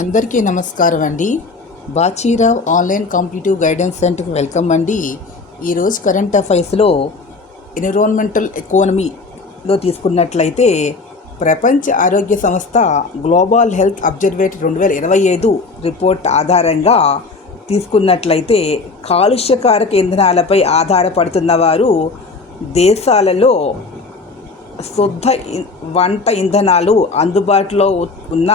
అందరికీ నమస్కారం అండి. బాచీరావ్ ఆన్లైన్ కాంపిటేటివ్ గైడెన్స్ సెంటర్కి వెల్కమ్ అండి. ఈరోజు కరెంట్ అఫైర్స్లో ఎన్విరాన్మెంటల్ ఎకానమీలో తీసుకున్నట్లయితే ప్రపంచ ఆరోగ్య సంస్థ గ్లోబల్ హెల్త్ అబ్జర్వేటరీ 2025 రిపోర్ట్ ఆధారంగా తీసుకున్నట్లయితే కాలుష్యకారక ఇంధనాలపై ఆధారపడుతున్న వారు దేశాలలో శుద్ధ వంట ఇంధనాలు అందుబాటులో ఉన్న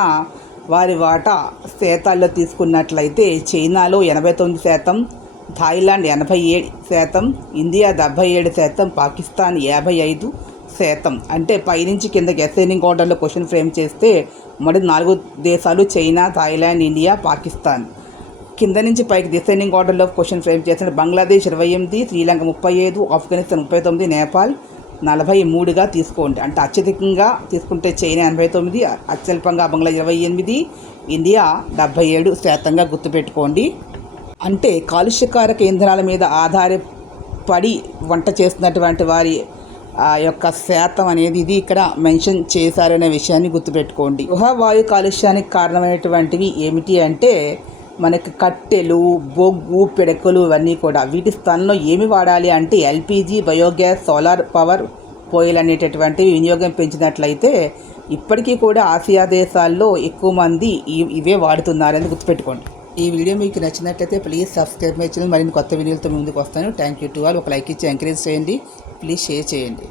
వారి వాటా శాతాల్లో తీసుకున్నట్లయితే చైనాలో 89%, థాయిలాండ్ 87%, ఇండియా 77%, పాకిస్తాన్ 55%. అంటే పైనుంచి కిందకి అసెండింగ్ ఆర్డర్లో క్వశ్చన్ ఫ్రేమ్ చేస్తే మొదటి 4 దేశాలు చైనా, థాయిలాండ్, ఇండియా, పాకిస్తాన్. కింద నుంచి పైకి డిసెండింగ్ ఆర్డర్లో క్వశ్చన్ ఫ్రేమ్ చేస్తే బంగ్లాదేశ్ 28, శ్రీలంక 35, ఆఫ్ఘనిస్తాన్ 39, నేపాల్ 43గా తీసుకోండి. అంటే అత్యధికంగా తీసుకుంటే చైనా 89, అత్యల్పంగా బంగ్లాదేశ్ 28, ఇండియా 77%గా గుర్తుపెట్టుకోండి. అంటే కాలుష్యకారక ఇంధనాల మీద ఆధారపడి వంట చేస్తున్నటువంటి వారి యొక్క శాతం అనేది ఇది ఇక్కడ మెన్షన్ చేశారనే విషయాన్ని గుర్తుపెట్టుకోండి. గృహవాయు కాలుష్యానికి కారణమైనటువంటివి ఏమిటి అంటే మనకి కట్టెలు, బొగ్గు, పిడకలు ఇవన్నీ కూడా. వీటి స్థానంలో ఏమి వాడాలి అంటే ఎల్పిజి, బయోగ్యాస్, సోలార్ పవర్ పొయ్యిలు అనేటటువంటివి వినియోగం పెంచినట్లయితే ఇప్పటికీ కూడా ఆసియా దేశాల్లో ఎక్కువ మంది ఇవే వాడుతున్నారని గుర్తుపెట్టుకోండి. ఈ వీడియో మీకు నచ్చినట్లయితే ప్లీజ్ సబ్స్క్రైబ్ మై ఛానల్. మరిన్ని కొత్త వీడియోలతో ముందుకు వస్తాను. Thank you to all. ఒక లైక్ ఇచ్చి ఎంకరేజ్ చేయండి. ప్లీజ్ షేర్ చేయండి.